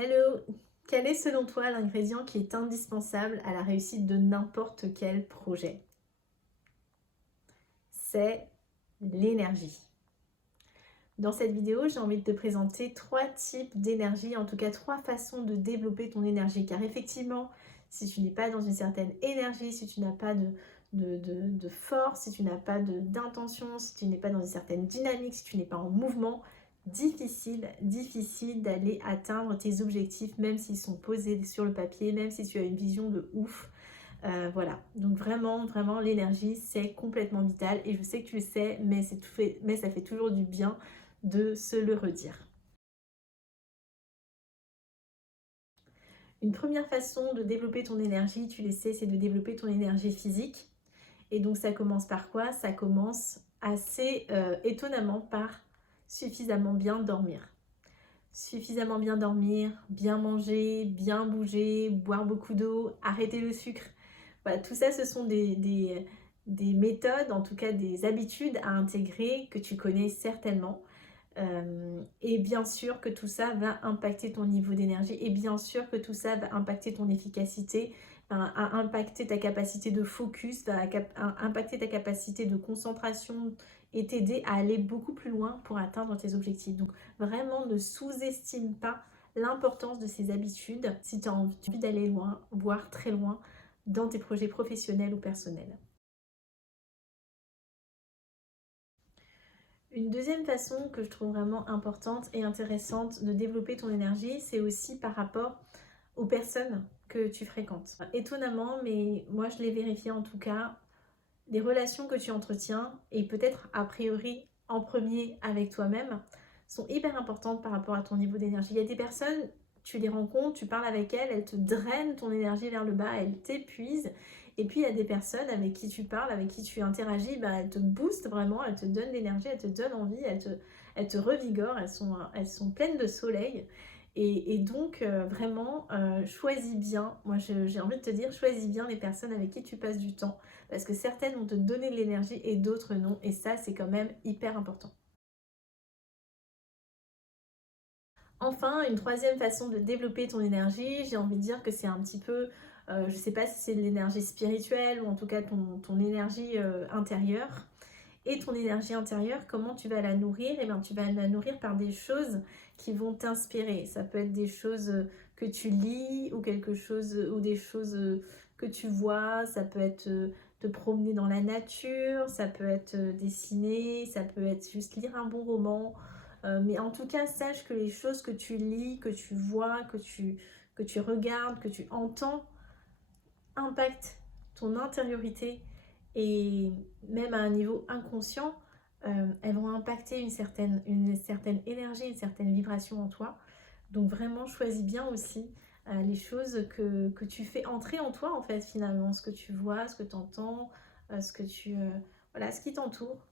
Hello! Quel est selon toi l'ingrédient qui est indispensable à la réussite de n'importe quel projet? C'est l'énergie. Dans cette vidéo, j'ai envie de te présenter 3 types d'énergie, en tout cas 3 façons de développer ton énergie. Car effectivement, si tu n'es pas dans une certaine énergie, si tu n'as pas de force, si tu n'as pas d'intention, si tu n'es pas dans une certaine dynamique, si tu n'es pas en mouvement, difficile d'aller atteindre tes objectifs, même s'ils sont posés sur le papier, même si tu as une vision de ouf. Voilà, donc vraiment l'énergie c'est complètement vital et je sais que tu le sais, mais ça fait toujours du bien de se le redire. Une première façon de développer ton énergie, tu le sais, c'est de développer ton énergie physique. Et donc ça commence par quoi? Ça commence assez étonnamment par suffisamment bien dormir. Suffisamment bien dormir, bien manger, bien bouger, boire beaucoup d'eau, arrêter le sucre. Voilà, tout ça, ce sont des méthodes, en tout cas des habitudes à intégrer que tu connais certainement. Et bien sûr que tout ça va impacter ton niveau d'énergie et bien sûr que tout ça va impacter ton efficacité, va impacter ta capacité de focus, va impacter ta capacité de concentration et t'aider à aller beaucoup plus loin pour atteindre tes objectifs. Donc vraiment ne sous-estime pas l'importance de ces habitudes si tu as envie d'aller loin, voire très loin dans tes projets professionnels ou personnels. Une deuxième façon que je trouve vraiment importante et intéressante de développer ton énergie, c'est aussi par rapport aux personnes que tu fréquentes. Étonnamment, mais moi je l'ai vérifié en tout cas, les relations que tu entretiens, et peut-être a priori en premier avec toi-même, sont hyper importantes par rapport à ton niveau d'énergie. Il y a des personnes, tu les rencontres, tu parles avec elles, elles te drainent ton énergie vers le bas, elles t'épuisent. Et puis il y a des personnes avec qui tu parles, avec qui tu interagis, bah, elles te boostent vraiment, elles te donnent l'énergie, elles te donnent envie, elles te revigorent, elles sont pleines de soleil. Et donc vraiment, choisis bien, moi j'ai envie de te dire, choisis bien les personnes avec qui tu passes du temps, parce que certaines vont te donner de l'énergie et d'autres non, et ça c'est quand même hyper important. Enfin, une troisième façon de développer ton énergie, j'ai envie de dire que c'est un petit peu, je ne sais pas si c'est de l'énergie spirituelle ou en tout cas ton énergie intérieure. Et ton énergie intérieure, comment tu vas la nourrir? Eh bien, tu vas la nourrir par des choses qui vont t'inspirer. Ça peut être des choses que tu lis ou quelque chose ou des choses que tu vois. Ça peut être te promener dans la nature, ça peut être dessiner, ça peut être juste lire un bon roman. Mais en tout cas, sache que les choses que tu lis, que tu vois, que tu regardes, que tu entends, impactent ton intériorité et même à un niveau inconscient, elles vont impacter une certaine énergie, une certaine vibration en toi. Donc vraiment, choisis bien aussi les choses que tu fais entrer en toi, en fait, finalement, ce que tu vois, ce que tu entends, voilà, ce qui t'entoure,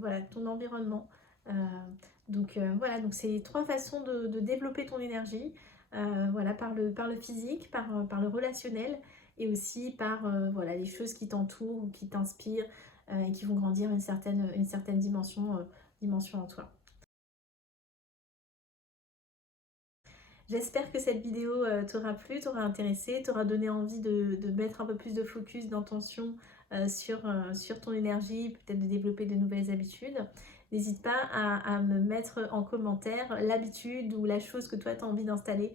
voilà, ton environnement. Euh, donc voilà, donc c'est 3 façons de développer ton énergie, voilà, par le physique, par le relationnel et aussi par voilà, les choses qui t'entourent ou qui t'inspirent et qui vont grandir une certaine dimension en toi. J'espère que cette vidéo t'aura plu, t'aura intéressé, t'aura donné envie de mettre un peu plus de focus, d'intention sur ton énergie, peut-être de développer de nouvelles habitudes. N'hésite pas à me mettre en commentaire l'habitude ou la chose que toi tu as envie d'installer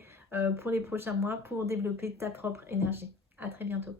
pour les prochains mois pour développer ta propre énergie. À très bientôt.